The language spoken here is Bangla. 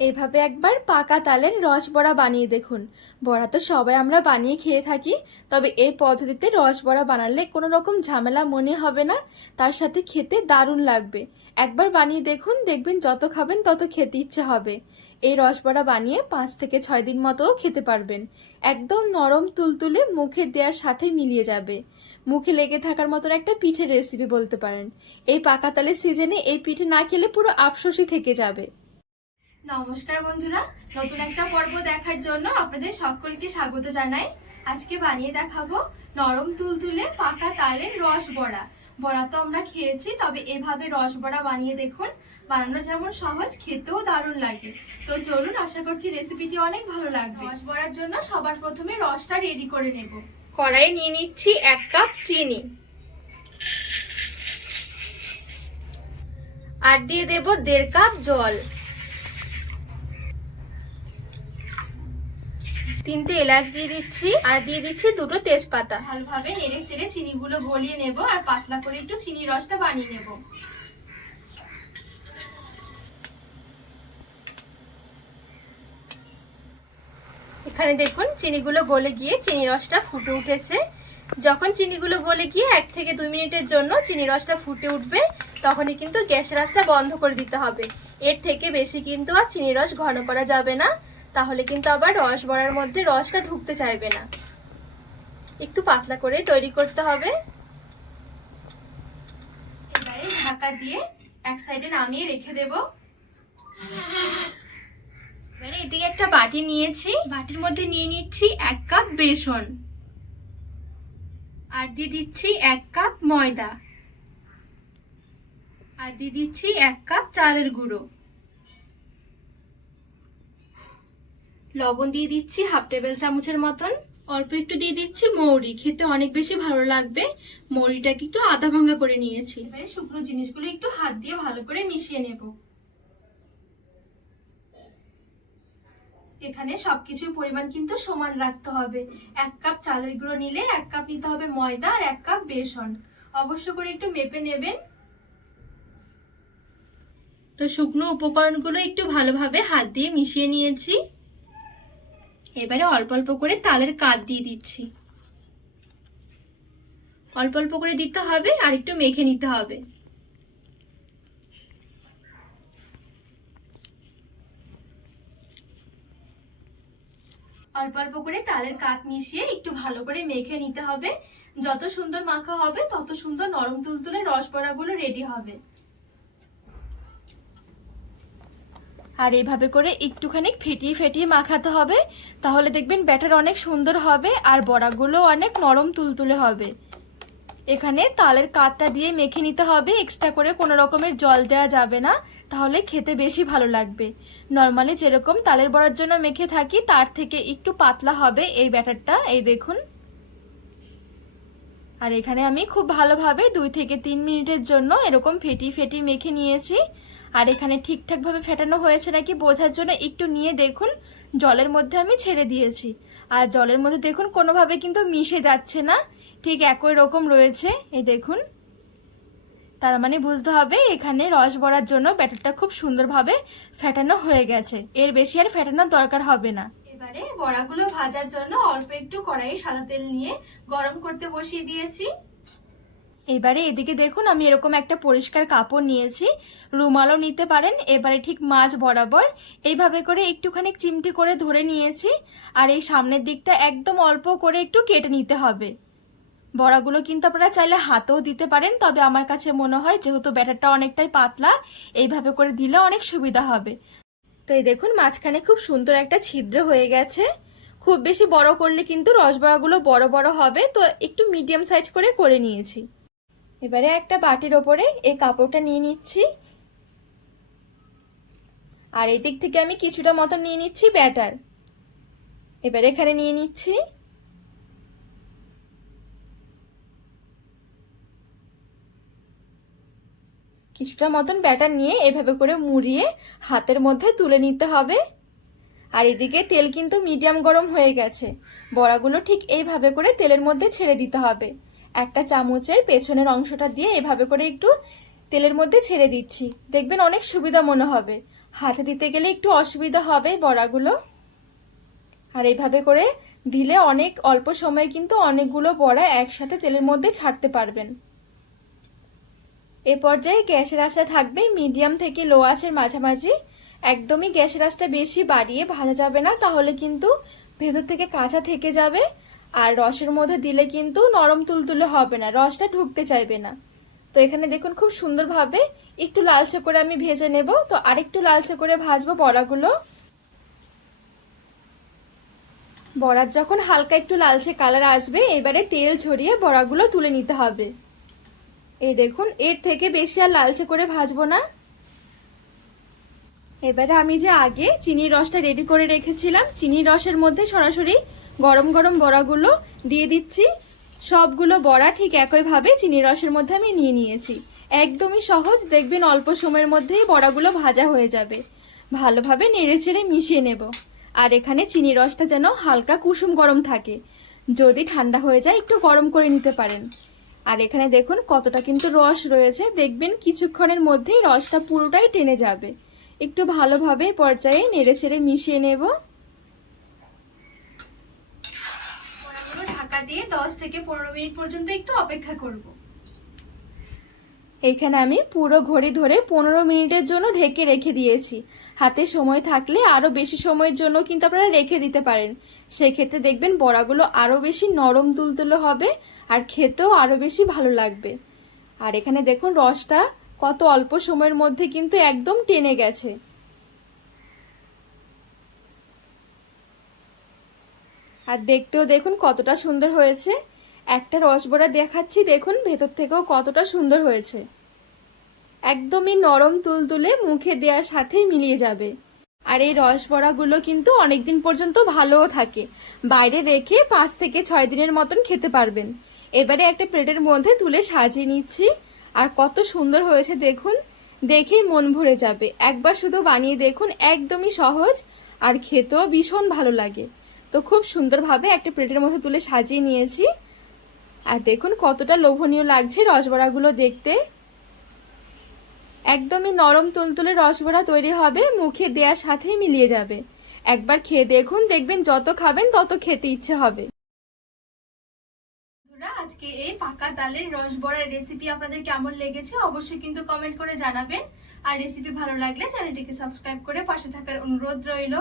এভাবে একবার পাকা তালের রস বড়া বানিয়ে দেখুন। বড়া তো সবাই আমরা বানিয়ে খেয়ে থাকি, তবে এই পদ্ধতিতে রস বড়া বানালে কোনো রকম ঝামেলা মনে হবে না, তার সাথে খেতে দারুণ লাগবে। একবার বানিয়ে দেখুন, দেখবেন যত খাবেন তত খেতে ইচ্ছে হবে। এই রস বড়া বানিয়ে পাঁচ থেকে ছয় দিন মতোও খেতে পারবেন। একদম নরম তুলতুলে মুখে দেওয়ার সাথে মিলিয়ে যাবে। মুখে লেগে থাকার মতন একটা পিঠের রেসিপি বলতে পারেন। এই পাকা তালের সিজনে এই পিঠে না খেলে পুরো আফসোসই থেকে যাবে। নমস্কার বন্ধুরা, নতুন একটা পর্ব দেখার জন্য আপনাদের সকলকে স্বাগত জানাই। আজকে বানিয়ে দেখাবো নরম তুলতুলে পাকা তালের রস বড়া। বড়া তো আমরা খেয়েছি, তবে এভাবে রস বড়া বানিয়ে দেখুন। বানানো যেমন সহজ, খেতেও দারুণ লাগে। তো চলুন, আশা করছি রেসিপিটি অনেক ভালো লাগবে। রস বড়ার জন্য সবার প্রথমে রসটা রেডি করে নেব। কড়াইয়ে নিয়ে নিচ্ছি এক কাপ চিনি। আর দিয়ে দেব দেড় কাপ জল। তিনটে এলাচ দিয়ে দিচ্ছি আর দিয়ে দিচ্ছি দুটো তেজপাতা। ভালোভাবে নেড়ে চেড়ে চিনিগুলো গলিয়ে নেব আর পাতলা করে একটু চিনি রসটা বানিয়ে নেব। এখানে দেখুন চিনিগুলো গলে গিয়ে চিনি রসটা ফুটে উঠেছে। যখন চিনিগুলো গলে গিয়ে এক থেকে দুই মিনিটের জন্য চিনি রসটা ফুটে উঠবে তখনই কিন্তু গ্যাসের আঁচটা বন্ধ করে দিতে হবে। এর থেকে বেশি কিন্তু আর চিনি রস ঘন করা যাবে না। তাহলে কিন্তু আবার রস বড়ার মধ্যে রসটা ঢুকতে চাইবে না। একটু পাতলা করে তৈরি করতে হবে। এবারে ঢাকা দিয়ে এক সাইডে নামিয়ে রেখে দেব। এবারে এদিকে একটা বাটি নিয়েছি। বাটির মধ্যে নিয়ে নিচ্ছি এক কাপ বেসন। আর দিয়ে দিচ্ছি এক কাপ ময়দা। আর দিয়ে দিচ্ছি এক কাপ চালের গুঁড়ো। লবণ দিয়ে দিচ্ছি হাফ টেবিল চামচের মতন। অল্প একটু দিয়ে দিচ্ছি মৌরি, খেতে অনেক বেশি ভালো লাগবে। মৌরিটাকে একটু আধা ভাঙা করে নিয়েছি। এবারে শুকনো জিনিসগুলো একটু হাত দিয়ে ভালো করে মিশিয়ে নেব। এখানে সবকিছুর পরিমাণ কিন্তু সমান রাখতে হবে। এক কাপ চালের গুঁড়ো নিলে এক কাপ নিতে হবে ময়দা আর এক কাপ বেসন। অবশ্য করে একটু মেপে নেবেন। তো শুকনো উপকরণগুলো একটু ভালোভাবে হাত দিয়ে মিশিয়ে নিয়েছি। এবারে অল্প অল্প করে তালের কাত দিয়ে দিচ্ছি। অল্প অল্প করে দিতে হবে আর একটু মেখে নিতে হবে। অল্প অল্প করে তালের কাত মিশিয়ে একটু ভালো করে মেখে নিতে হবে। যত সুন্দর মাখা হবে, তত সুন্দর নরম তুলতুলে রস বড়াগুলো রেডি হবে। আর এইভাবে করে একটুখানি ফেটিয়ে ফেটিয়ে মাখাতে হবে। তাহলে দেখবেন ব্যাটার অনেক সুন্দর হবে আর বড়াগুলো অনেক নরম তুলতুলে হবে। এখানে তালের কাতটা দিয়ে মেখে নিতে হবে এক্সট্রা করে কোনো রকমের জল দেওয়া যাবে না, তাহলে খেতে বেশি ভালো লাগবে। নর্মালি যেরকম তালের বড়ার জন্য মেখে থাকি, তার থেকে একটু পাতলা হবে এই ব্যাটারটা, এই দেখুন। আর এখানে আমি খুব ভালোভাবে দুই থেকে তিন মিনিটের জন্য এরকম ফেটি ফেটি মেখে নিয়েছি। আর এখানে ঠিকঠাকভাবে ফেটানো হয়েছে নাকি বোঝার জন্য একটু নিয়ে দেখুন, জলের মধ্যে আমি ছেড়ে দিয়েছি। আর জলের মধ্যে দেখুন, কোনোভাবে কিন্তু মিশে যাচ্ছে না। ঠিক একই রকম রয়েছে, এই দেখুন। তার মানে বুঝতে হবে, এখানে রস বড়ার জন্য ব্যাটারটা খুব সুন্দরভাবে ফেটানো হয়ে গেছে। এর বেশি আর ফেটানোর দরকার হবে না। এবারে বড়াগুলো ভাজার জন্য অল্প একটু কড়াই সাদা তেল নিয়ে গরম করতে বসিয়ে দিয়েছি। এবারে এদিকে দেখুন, আমি এরকম একটা পরিষ্কার কাপড় নিয়েছি। রুমালও নিতে পারেন, এবারে ঠিক মাছ বরাবর। এইভাবে করে একটুখানি চিমটি করে ধরে নিয়েছি, আর এই সামনের দিকটা একদম অল্প করে একটু কেটে নিতে হবে। বড়াগুলো কিন্তু আপনারা চাইলে হাতেও দিতে পারেন, তবে আমার কাছে মনে হয় যেহেতু ব্যাটারটা অনেকটাই পাতলা, এইভাবে করে দিলে অনেক সুবিধা হবে। তো এই দেখুন, মাঝখানে খুব সুন্দর একটা ছিদ্র হয়ে গেছে। খুব বেশি বড় করলে কিন্তু রসবড়াগুলো বড় বড় হবে, তো একটু মিডিয়াম সাইজ করে করে নিয়েছি। এবারে একটা বাটির ওপরে এই কাপড়টা নিয়ে নিচ্ছি। আর এই দিক থেকে আমি কিছুটা মতো নিয়ে নিচ্ছি ব্যাটার। এবারে এখানে নিয়ে নিচ্ছি। কিছুটা মতন ব্যাটার নিয়ে এভাবে করে মুড়িয়ে হাতের মধ্যে তুলে নিতে হবে। আর এদিকে তেল কিন্তু মিডিয়াম গরম হয়ে গেছে। বড়াগুলো ঠিক এইভাবে করে তেলের মধ্যে ছেড়ে দিতে হবে। একটা চামচের পেছনের অংশটা দিয়ে এভাবে করে একটু তেলের মধ্যে ছেড়ে দিচ্ছি। দেখবেন অনেক সুবিধা মনে হবে। হাতে দিতে গেলে একটু অসুবিধা হবে বড়াগুলো। আর এইভাবে করে দিলে অনেক অল্প সময়ে কিন্তু অনেকগুলো বড়া একসাথে তেলের মধ্যে ছাড়তে পারবেন। এ পর্যায়ে গ্যাসের আঁচটা থাকবে মিডিয়াম থেকে লো আঁচের মাঝামাঝি। একদমই গ্যাসের আঁচটা বেশি বাড়িয়ে ভাজা যাবে না, তাহলে কিন্তু ভেতর থেকে কাঁচা থেকে যাবে। আর রসের মধ্যে দিলে কিন্তু নরম তুলতুলে হবে না, রসটা ঢুকতে চাইবে না। তো এখানে দেখুন খুব সুন্দরভাবে একটু লালচে করে আমি ভেজে নেব। তো আরেকটু লালচে করে ভাজবো বড়াগুলো। বড়ার যখন হালকা একটু লালচে কালার আসবে, এবারে তেল ছড়িয়ে বড়াগুলো তুলে নিতে হবে। এই দেখুন, এর থেকে বেশি আর লালচে করে ভাজবো না। এবারে আমি যে আগে চিনির রসটা রেডি করে রেখেছিলাম, চিনির রসের মধ্যে সরাসরি গরম গরম বড়াগুলো দিয়ে দিচ্ছি। সবগুলো বড়া ঠিক একইভাবে চিনির রসের মধ্যে আমি নিয়ে নিয়েছি। একদমই সহজ, দেখবেন অল্প সময়ের মধ্যেই বড়াগুলো ভাজা হয়ে যাবে। ভালোভাবে নেড়ে চেড়ে মিশিয়ে নেব। আর এখানে চিনি রসটা যেন হালকা কুসুম গরম থাকে। যদি ঠান্ডা হয়ে যায়, একটু গরম করে নিতে পারেন। আর এখানে দেখুন কতটা কিন্তু রস রয়েছে। দেখবেন কিছুক্ষণের মধ্যেই রসটা পুরোটাই টেনে যাবে। একটু ভালোভাবে পর্যায়ে নেড়ে ছেড়ে মিশিয়ে নেব। ঢাকা দিয়ে দশ থেকে পনেরো মিনিট পর্যন্ত একটু অপেক্ষা করব। এইখানে আমি পুরো ঘড়ি ধরে পনেরো মিনিটের জন্য ঢেকে রেখে দিয়েছি। হাতে সময় থাকলে আরও বেশি সময়ের জন্য কিন্তু আপনারা রেখে দিতে পারেন। সেক্ষেত্রে দেখবেন বড়াগুলো আরও বেশি নরম তুলতুলো হবে আর খেতেও আরও বেশি ভালো লাগবে। আর এখানে দেখুন রসটা কত অল্প সময়ের মধ্যে কিন্তু একদম টেনে গেছে। আর দেখতেও দেখুন কতটা সুন্দর হয়েছে। একটা রসবড়া দেখাচ্ছি, দেখুন ভেতর থেকেও কতটা সুন্দর হয়েছে। একদমই নরম তুলতুলে মুখে দেওয়ার সাথেই মিলিয়ে যাবে। আর এই রসবড়াগুলো কিন্তু অনেকদিন পর্যন্ত ভালোও থাকে। বাইরে রেখে পাঁচ থেকে ছয় দিনের মতন খেতে পারবেন। এবারে একটা প্লেটের মধ্যে তুলে সাজিয়ে নিচ্ছি। আর কত সুন্দর হয়েছে দেখুন, দেখেই মন ভরে যাবে। একবার শুধু বানিয়ে দেখুন, একদমই সহজ আর খেতেও ভীষণ ভালো লাগে। তো খুব সুন্দরভাবে একটা প্লেটের মধ্যে তুলে সাজিয়ে নিয়েছি। আর দেখুন কতটা লোভনীয় লাগছে রসবড়াগুলো দেখতে। একদমই নরম তুলতুলে রসবড়া তৈরি হবে, মুখে দেওয়ার সাথেই মিলিয়ে যাবে। একবার খেয়ে দেখুন, দেখবেন যত খাবেন তত খেতে ইচ্ছে হবে। আজকে এই পাকা ডালের রসবড়ার রেসিপি আপনাদের কেমন লেগেছে অবশ্যই কিন্তু কমেন্ট করে জানাবেন। আর রেসিপি ভালো লাগলে চ্যানেলটিকে সাবস্ক্রাইব করে পাশে থাকার অনুরোধ রইল।